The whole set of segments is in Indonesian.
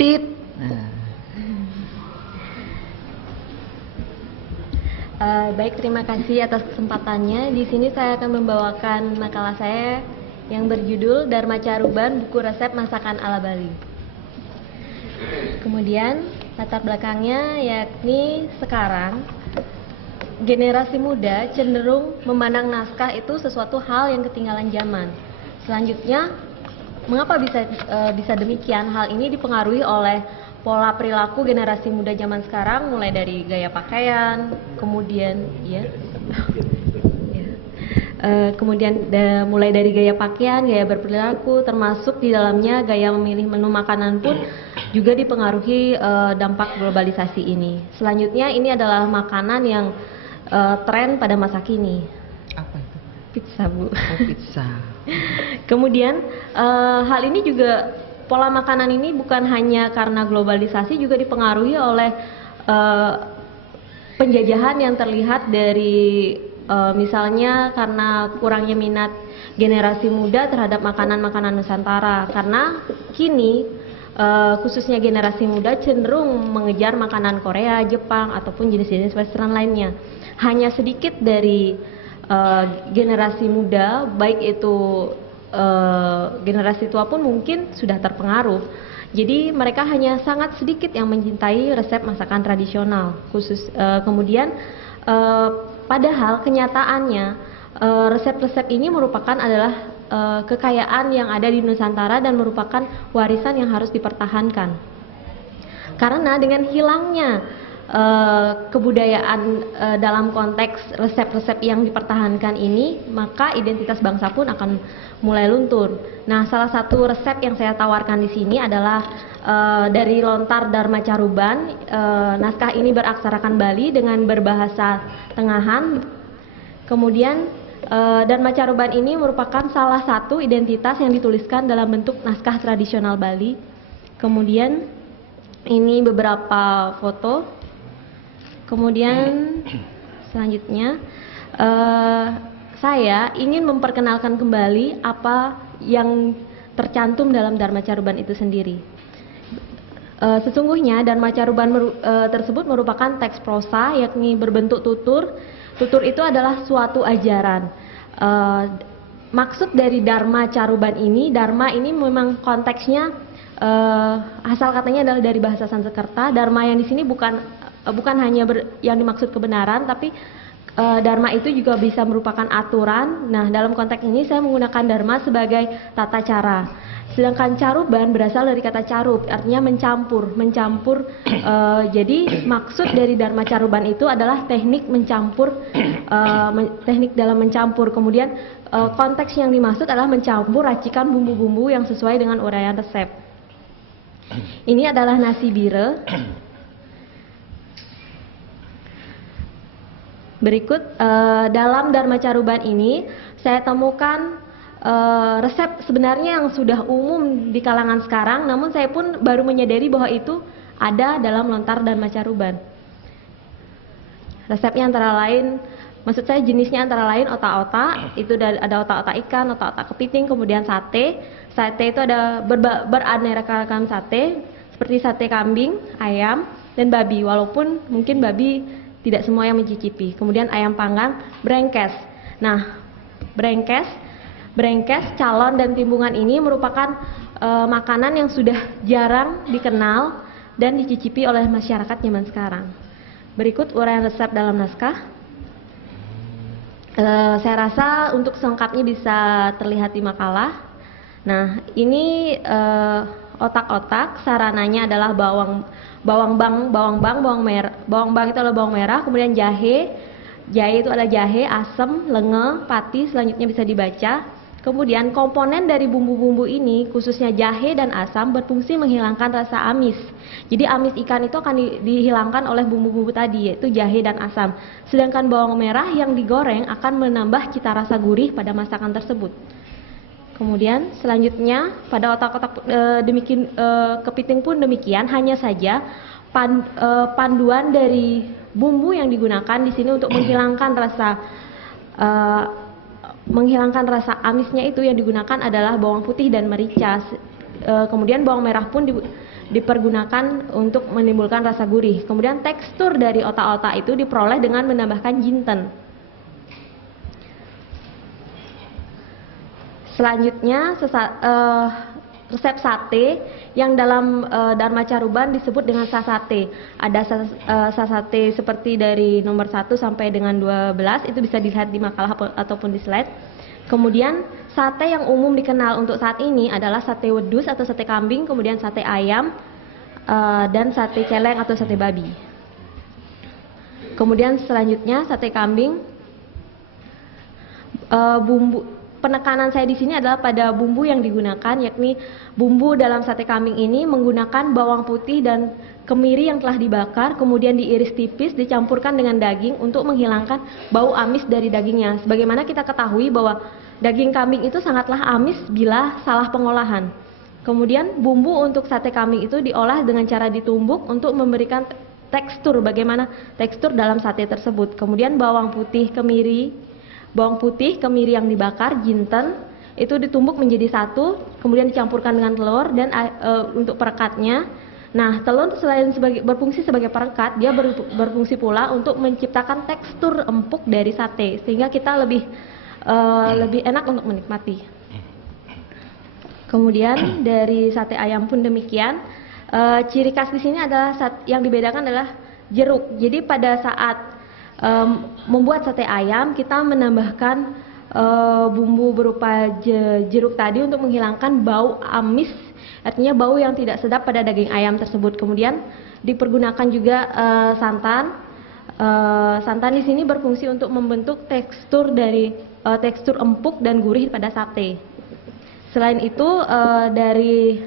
Tit. Nah. Baik, terima kasih atas kesempatannya. Di sini saya akan membawakan makalah saya yang berjudul Dharma Caruban, Buku Resep Masakan Ala Bali. Kemudian latar belakangnya yakni sekarang generasi muda cenderung memandang naskah itu sesuatu hal yang ketinggalan zaman. Selanjutnya, mengapa bisa demikian? Hal ini dipengaruhi oleh pola perilaku generasi muda zaman sekarang, mulai dari gaya pakaian, kemudian mulai dari gaya pakaian, gaya berperilaku, termasuk di dalamnya gaya memilih menu makanan pun juga dipengaruhi dampak globalisasi ini. Selanjutnya, ini adalah makanan yang tren pada masa kini. Apa itu? Pizza, Bu. Oh, pizza. Kemudian hal ini juga, pola makanan ini bukan hanya karena globalisasi, juga dipengaruhi oleh penjajahan yang terlihat dari misalnya karena kurangnya minat generasi muda terhadap makanan-makanan Nusantara. Karena kini khususnya generasi muda cenderung mengejar makanan Korea, Jepang, ataupun jenis-jenis western lainnya. Hanya sedikit dari generasi muda, baik itu generasi tua pun mungkin sudah terpengaruh. Jadi mereka hanya sangat sedikit yang mencintai resep masakan tradisional. Kemudian padahal kenyataannya resep-resep ini adalah kekayaan yang ada di Nusantara dan merupakan warisan yang harus dipertahankan. Karena dengan hilangnya kebudayaan dalam konteks resep-resep yang dipertahankan ini, maka identitas bangsa pun akan mulai luntur. Nah, salah satu resep yang saya tawarkan di sini adalah dari lontar Dharma Caruban. Naskah ini beraksarakan Bali dengan berbahasa Tengahan. Kemudian Dharma Caruban ini merupakan salah satu identitas yang dituliskan dalam bentuk naskah tradisional Bali. Kemudian ini beberapa foto. Kemudian selanjutnya saya ingin memperkenalkan kembali apa yang tercantum dalam Dharma Caruban itu sendiri. Sesungguhnya Dharma Caruban tersebut merupakan teks prosa, yakni berbentuk tutur. Tutur itu adalah suatu ajaran. Maksud dari Dharma Caruban ini, Dharma ini memang konteksnya asal katanya adalah dari bahasa Sanskerta. Dharma yang di sini bukan hanya yang dimaksud kebenaran, tapi Dharma itu juga bisa merupakan aturan. Nah, dalam konteks ini saya menggunakan Dharma sebagai tata cara. Sedangkan Caruban berasal dari kata carub, artinya mencampur. Jadi maksud dari Dharma Caruban itu adalah teknik mencampur, teknik dalam mencampur. Kemudian konteks yang dimaksud adalah mencampur racikan bumbu-bumbu yang sesuai dengan uraian resep. Ini adalah nasi bire. Berikut dalam Dharma Caruban ini saya temukan resep sebenarnya yang sudah umum di kalangan sekarang, namun saya pun baru menyadari bahwa itu ada dalam lontar Dharma Caruban. Resepnya antara lain, maksud saya jenisnya antara lain otak-otak, itu ada otak-otak ikan, otak-otak kepiting, kemudian sate. Sate itu ada beraneka ragam sate, seperti sate kambing, ayam, dan babi, walaupun mungkin babi tidak semua yang mencicipi. Kemudian ayam panggang, brengkes. Nah, brengkes, calon, dan timbungan ini merupakan makanan yang sudah jarang dikenal dan dicicipi oleh masyarakat zaman sekarang. Berikut uraian resep dalam naskah. Saya rasa untuk selengkapnya bisa terlihat di makalah. Nah, ini otak-otak, sarananya adalah bawang merah. Bawang bang itu adalah bawang merah, kemudian jahe itu adalah jahe, asam, lenge, pati, selanjutnya bisa dibaca. Kemudian komponen dari bumbu-bumbu ini, khususnya jahe dan asam, berfungsi menghilangkan rasa amis. Jadi amis ikan itu akan dihilangkan oleh bumbu-bumbu tadi, yaitu jahe dan asam. Sedangkan bawang merah yang digoreng akan menambah cita rasa gurih pada masakan tersebut. Kemudian selanjutnya pada otak-otak kepiting pun demikian, hanya saja panduan dari bumbu yang digunakan di sini untuk menghilangkan rasa amisnya itu yang digunakan adalah bawang putih dan merica. Kemudian bawang merah pun dipergunakan untuk menimbulkan rasa gurih. Kemudian tekstur dari otak-otak itu diperoleh dengan menambahkan jinten. Selanjutnya resep sate yang dalam Dharma Caruban disebut dengan sasate. Ada sasate seperti dari nomor 1 sampai dengan 12, itu bisa dilihat di makalah ataupun di slide. Kemudian sate yang umum dikenal untuk saat ini adalah sate wedus atau sate kambing, kemudian sate ayam, dan sate celeng atau sate babi. Kemudian selanjutnya sate kambing, bumbu penekanan saya di sini adalah pada bumbu yang digunakan, yakni bumbu dalam sate kambing ini menggunakan bawang putih dan kemiri yang telah dibakar, kemudian diiris tipis, dicampurkan dengan daging untuk menghilangkan bau amis dari dagingnya. Sebagaimana kita ketahui bahwa daging kambing itu sangatlah amis bila salah pengolahan. Kemudian bumbu untuk sate kambing itu diolah dengan cara ditumbuk untuk memberikan tekstur, bagaimana tekstur dalam sate tersebut. Kemudian bawang putih kemiri yang dibakar, jinten, itu ditumbuk menjadi satu, kemudian dicampurkan dengan telur dan untuk perekatnya. Nah, telur selain berfungsi sebagai perekat, dia berfungsi pula untuk menciptakan tekstur empuk dari sate, sehingga kita lebih enak untuk menikmati. Kemudian dari sate ayam pun demikian. Ciri khas di sini adalah yang dibedakan adalah jeruk. Jadi pada saat membuat sate ayam, kita menambahkan bumbu berupa jeruk tadi untuk menghilangkan bau amis, artinya bau yang tidak sedap pada daging ayam tersebut. Kemudian dipergunakan juga santan. Santan di sini berfungsi untuk membentuk tekstur tekstur empuk dan gurih pada sate. Selain itu, dari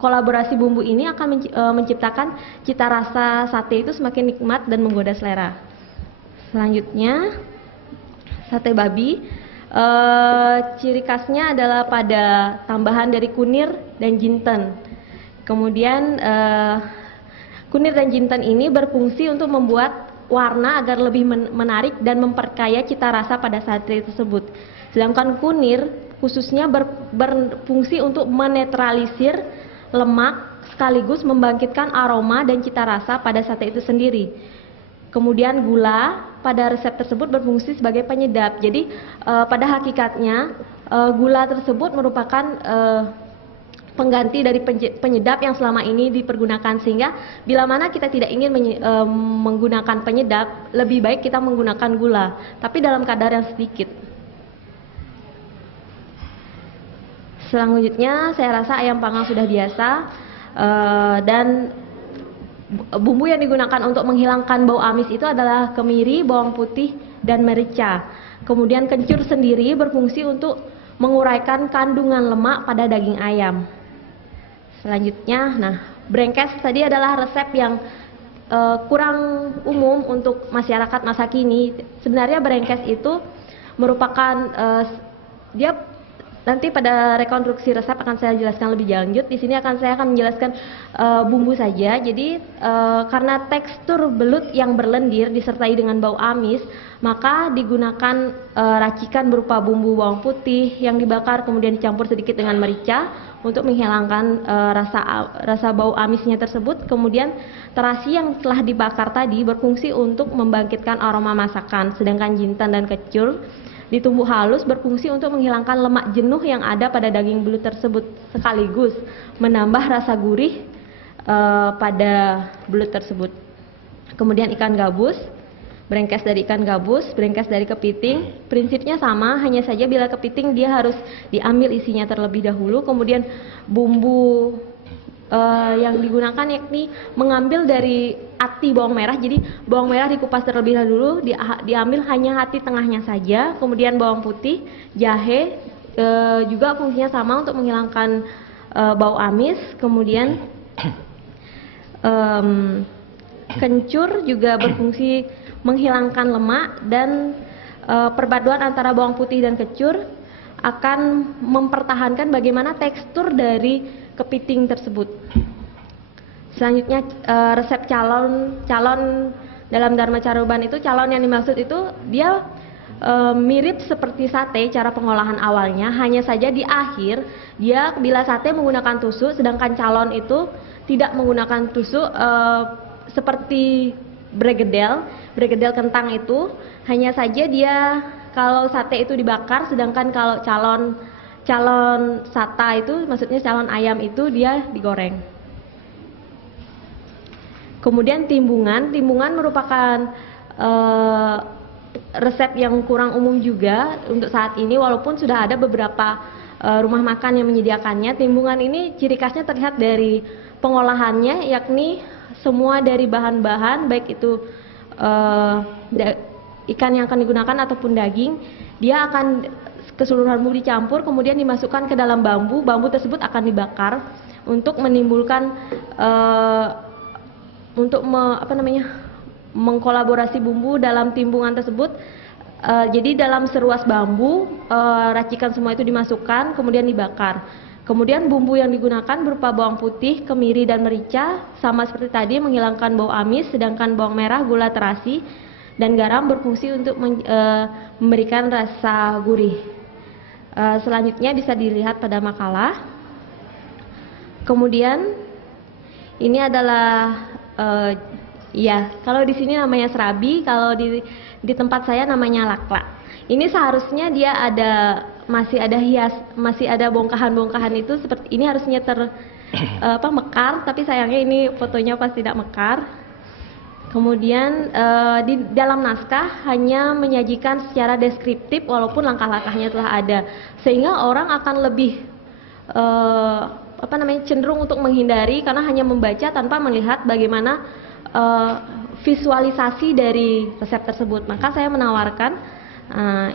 kolaborasi bumbu ini akan menciptakan cita rasa sate itu semakin nikmat dan menggoda selera. Selanjutnya sate babi, ciri khasnya adalah pada tambahan dari kunir dan jinten. Kemudian kunir dan jinten ini berfungsi untuk membuat warna agar lebih menarik dan memperkaya cita rasa pada sate tersebut. Sedangkan kunir khususnya berfungsi untuk menetralisir lemak sekaligus membangkitkan aroma dan cita rasa pada sate itu sendiri. Kemudian gula pada resep tersebut berfungsi sebagai penyedap. Jadi pada hakikatnya gula tersebut merupakan pengganti dari penyedap yang selama ini dipergunakan, sehingga bila mana kita tidak ingin menggunakan penyedap, lebih baik kita menggunakan gula, tapi dalam kadar yang sedikit. Selanjutnya saya rasa ayam panggang sudah biasa, dan bumbu yang digunakan untuk menghilangkan bau amis itu adalah kemiri, bawang putih, dan merica. Kemudian kencur sendiri berfungsi untuk menguraikan kandungan lemak pada daging ayam. Selanjutnya, brengkes tadi adalah resep yang kurang umum untuk masyarakat masa kini. Sebenarnya brengkes itu merupakan dia nanti pada rekonstruksi resep akan saya jelaskan lebih lanjut. Di sini saya akan menjelaskan bumbu saja. Jadi karena tekstur belut yang berlendir disertai dengan bau amis, maka digunakan racikan berupa bumbu bawang putih yang dibakar kemudian dicampur sedikit dengan merica untuk menghilangkan rasa bau amisnya tersebut. Kemudian terasi yang telah dibakar tadi berfungsi untuk membangkitkan aroma masakan, sedangkan jintan dan kencur ditumbuk halus berfungsi untuk menghilangkan lemak jenuh yang ada pada daging belut tersebut, sekaligus menambah rasa gurih pada belut tersebut. Kemudian ikan gabus, brengkes dari ikan gabus, brengkes dari kepiting, prinsipnya sama, hanya saja bila kepiting dia harus diambil isinya terlebih dahulu, kemudian bumbu yang digunakan yakni mengambil dari ati bawang merah. Jadi bawang merah dikupas terlebih dahulu, diambil hanya hati tengahnya saja. Kemudian bawang putih, jahe juga fungsinya sama untuk menghilangkan bau amis. Kemudian kencur juga berfungsi menghilangkan lemak, dan perpaduan antara bawang putih dan kencur akan mempertahankan bagaimana tekstur dari kepiting tersebut. Selanjutnya resep calon dalam Dharma Caruban itu, calon yang dimaksud itu dia mirip seperti sate cara pengolahan awalnya, hanya saja di akhir dia bila sate menggunakan tusuk, sedangkan calon itu tidak menggunakan tusuk seperti bregedel kentang itu, hanya saja dia kalau sate itu dibakar, sedangkan kalau calon sata itu, maksudnya calon ayam itu dia digoreng. Kemudian timbungan merupakan resep yang kurang umum juga untuk saat ini, walaupun sudah ada beberapa rumah makan yang menyediakannya. Timbungan ini ciri khasnya terlihat dari pengolahannya, yakni semua dari bahan-bahan, baik itu ikan yang akan digunakan ataupun daging, dia akan keseluruhan bumbu dicampur, kemudian dimasukkan ke dalam bambu tersebut akan dibakar untuk menimbulkan mengkolaborasi bumbu dalam timbungan tersebut. Jadi dalam seruas bambu, racikan semua itu dimasukkan, kemudian dibakar. Kemudian bumbu yang digunakan berupa bawang putih, kemiri, dan merica, sama seperti tadi menghilangkan bau amis, sedangkan bawang merah, gula terasi, dan garam berfungsi untuk memberikan rasa gurih. Selanjutnya bisa dilihat pada makalah. Kemudian ini adalah kalau di sini namanya serabi, kalau di tempat saya namanya lakla. Ini seharusnya dia masih ada bongkahan-bongkahan itu seperti ini, harusnya mekar, tapi sayangnya ini fotonya pas tidak mekar. Kemudian di dalam naskah hanya menyajikan secara deskriptif, walaupun langkah-langkahnya telah ada, sehingga orang akan lebih cenderung untuk menghindari karena hanya membaca tanpa melihat bagaimana visualisasi dari resep tersebut. Maka saya menawarkan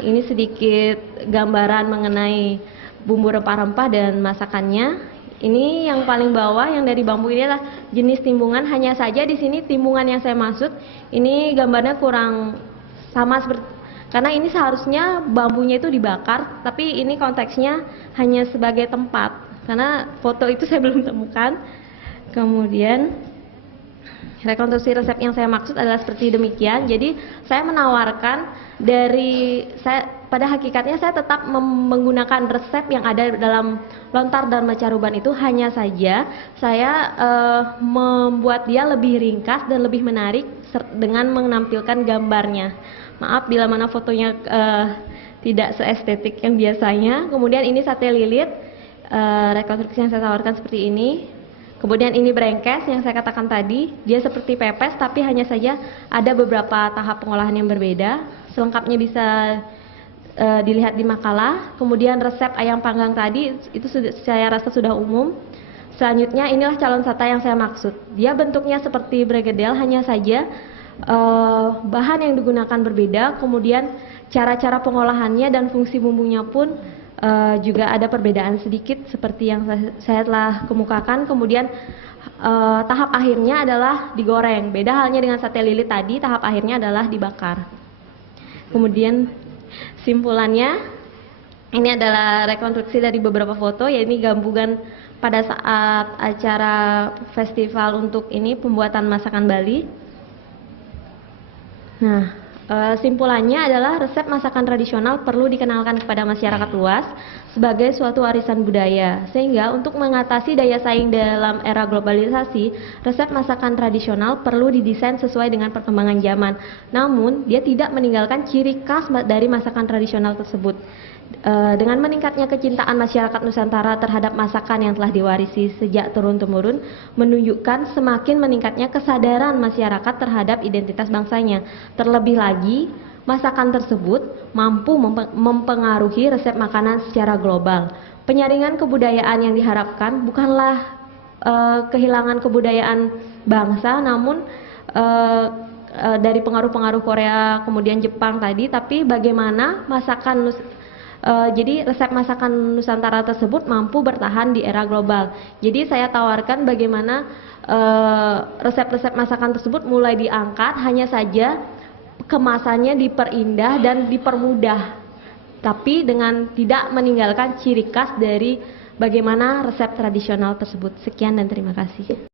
ini sedikit gambaran mengenai bumbu rempah-rempah dan masakannya. Ini yang paling bawah yang dari bambu ini adalah jenis timbungan, hanya saja di sini timbungan yang saya maksud ini gambarnya kurang sama seperti, karena ini seharusnya bambunya itu dibakar, tapi ini konteksnya hanya sebagai tempat, karena foto itu saya belum temukan. Kemudian rekonstruksi resep yang saya maksud adalah seperti demikian. Jadi saya menawarkan pada hakikatnya saya tetap menggunakan resep yang ada dalam Lontar Dharma Caruban itu, hanya saja saya membuat dia lebih ringkas dan lebih menarik dengan menampilkan gambarnya. Maaf bila mana fotonya tidak seestetik yang biasanya. Kemudian ini sate lilit, rekonstruksi yang saya tawarkan seperti ini. Kemudian ini brengkes yang saya katakan tadi, dia seperti pepes tapi hanya saja ada beberapa tahap pengolahan yang berbeda. Selengkapnya bisa dilihat di makalah. Kemudian resep ayam panggang tadi itu saya rasa sudah umum. Selanjutnya inilah calon sata yang saya maksud. Dia bentuknya seperti bregedel, hanya saja bahan yang digunakan berbeda. Kemudian cara-cara pengolahannya dan fungsi bumbunya pun juga ada perbedaan sedikit seperti yang saya telah kemukakan. Kemudian tahap akhirnya adalah digoreng. Beda halnya dengan sate lilit tadi, tahap akhirnya adalah dibakar. Kemudian simpulannya, ini adalah rekonstruksi dari beberapa foto, yaitu gabungan pada saat acara festival untuk ini pembuatan masakan Bali. Nah, simpulannya adalah resep masakan tradisional perlu dikenalkan kepada masyarakat luas sebagai suatu warisan budaya, sehingga untuk mengatasi daya saing dalam era globalisasi, resep masakan tradisional perlu didesain sesuai dengan perkembangan zaman. Namun, dia tidak meninggalkan ciri khas dari masakan tradisional tersebut. Dengan meningkatnya kecintaan masyarakat Nusantara terhadap masakan yang telah diwarisi sejak turun-temurun, menunjukkan semakin meningkatnya kesadaran masyarakat terhadap identitas bangsanya. Terlebih lagi, masakan tersebut mampu mempengaruhi resep makanan secara global. Penyaringan kebudayaan yang diharapkan bukanlah kehilangan kebudayaan bangsa, namun dari pengaruh-pengaruh Korea kemudian Jepang tadi, tapi bagaimana jadi resep masakan Nusantara tersebut mampu bertahan di era global. Jadi saya tawarkan bagaimana resep-resep masakan tersebut mulai diangkat, hanya saja kemasannya diperindah dan dipermudah, tapi dengan tidak meninggalkan ciri khas dari bagaimana resep tradisional tersebut. Sekian dan terima kasih.